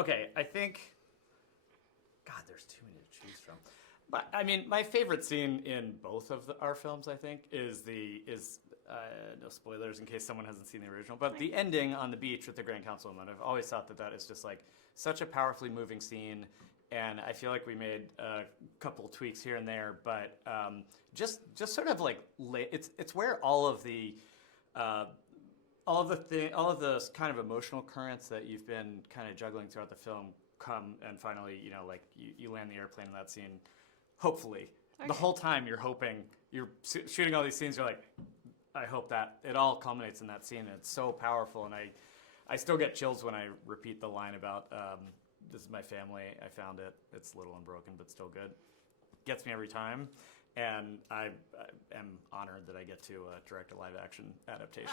Okay, I think. God, there's too many to choose from. But I mean, my favorite scene in both of our films, I think, is no spoilers in case someone hasn't seen the original, but the ending on the beach with the Grand Councilwoman. I've always thought that is just like such a powerfully moving scene, and I feel like we made a couple tweaks here and there, but just sort of like it's where all of the kind of emotional currents that you've been kind of juggling throughout the film come, and finally, like you land the airplane in that scene. Hopefully, the whole time you're hoping, you're shooting all these scenes. You're like, I hope that it all culminates in that scene. And it's so powerful, and I still get chills when I repeat the line about this is my family. I found it. It's little and broken, but still good. Gets me every time. And I am honored that I get to direct a live action adaptation.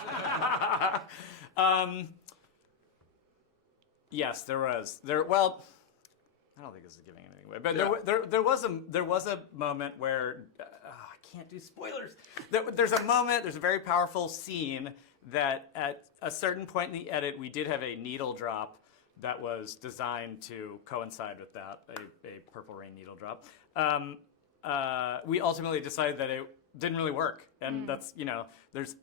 Yes, there was. Well, I don't think this is giving anything away, but there was a moment where I can't do spoilers. There's a very powerful scene that at a certain point in the edit, we did have a needle drop that was designed to coincide with that, a Purple Rain needle drop. We ultimately decided that it didn't really work, and that's there's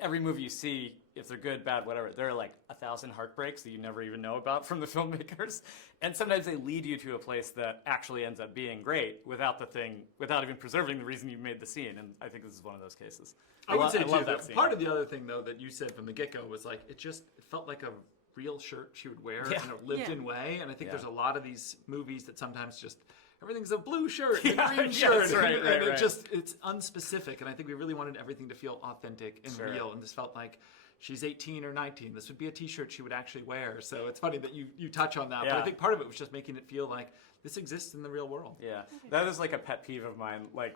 every movie you see, if they're good, bad, whatever, there are like 1,000 heartbreaks that you never even know about from the filmmakers, and sometimes they lead you to a place that actually ends up being great without even preserving the reason you made the scene, and I think this is one of those cases. I would say too, that scene. Part of the other thing though that you said from the get-go was like it felt like a real shirt she would wear in a lived-in way, and I think there's a lot of these movies that sometimes just everything's a blue shirt, and a green shirt, and it's unspecific. And I think we really wanted everything to feel authentic and real. And this felt like she's 18 or 19. This would be a T-shirt she would actually wear. So it's funny that you touch on that. Yeah. But I think part of it was just making it feel like this exists in the real world. Yeah, that is like a pet peeve of mine. Like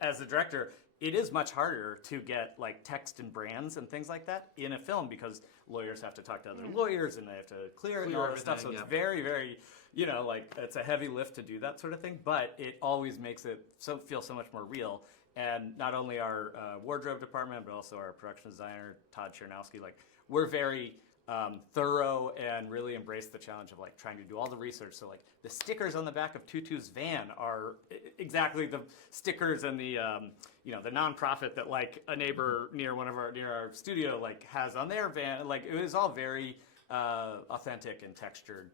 as a director, it is much harder to get like text and brands and things like that in a film because lawyers have to talk to other lawyers and they have to clear and all that stuff. So it's very, very, like it's a heavy lift to do that sort of thing, but it always makes it feel so much more real. And not only our wardrobe department, but also our production designer, Todd Chernowski, like we're very thorough and really embrace the challenge of like trying to do all the research. So like the stickers on the back of Tutu's van are exactly the stickers and the the nonprofit that like a neighbor near our studio like has on their van. Like it was all very authentic and textured.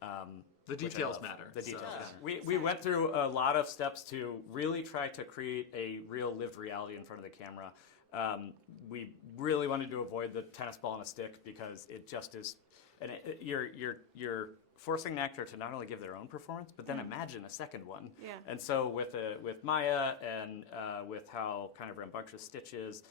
The details matter. The details matter. We went through a lot of steps to really try to create a real lived reality in front of the camera. We really wanted to avoid the tennis ball and a stick because it just is, and you're forcing an actor to not only give their own performance, but then imagine a second one. Yeah. And so with Maia and with how kind of rambunctious Stitch is,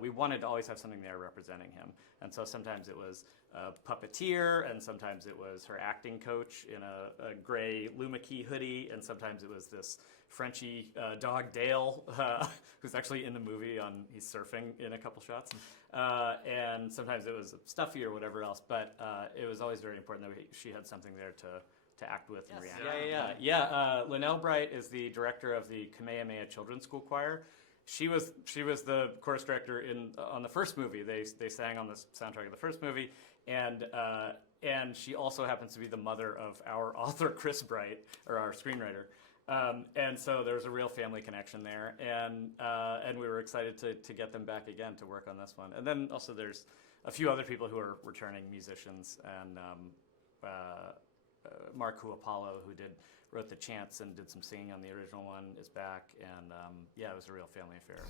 we wanted to always have something there representing him. And so sometimes it was a puppeteer, and sometimes it was her acting coach in a gray Luma Key hoodie, and sometimes it was this Frenchie dog Dale, who's actually in the movie. He's surfing in a couple shots, and sometimes it was Stuffy or whatever else. But it was always very important that she had something there to act with and react. Yeah. Linnell Bright is the director of the Kamehameha Children's School Choir. She was the chorus director on the first movie. They sang on the soundtrack of the first movie, and she also happens to be the mother of our author Chris Bright, or our screenwriter. And so there's a real family connection there, and we were excited to get them back again to work on this one. And then also there's a few other people who are returning musicians, and Mark Huapalo, who wrote the chants and did some singing on the original one, is back, and it was a real family affair.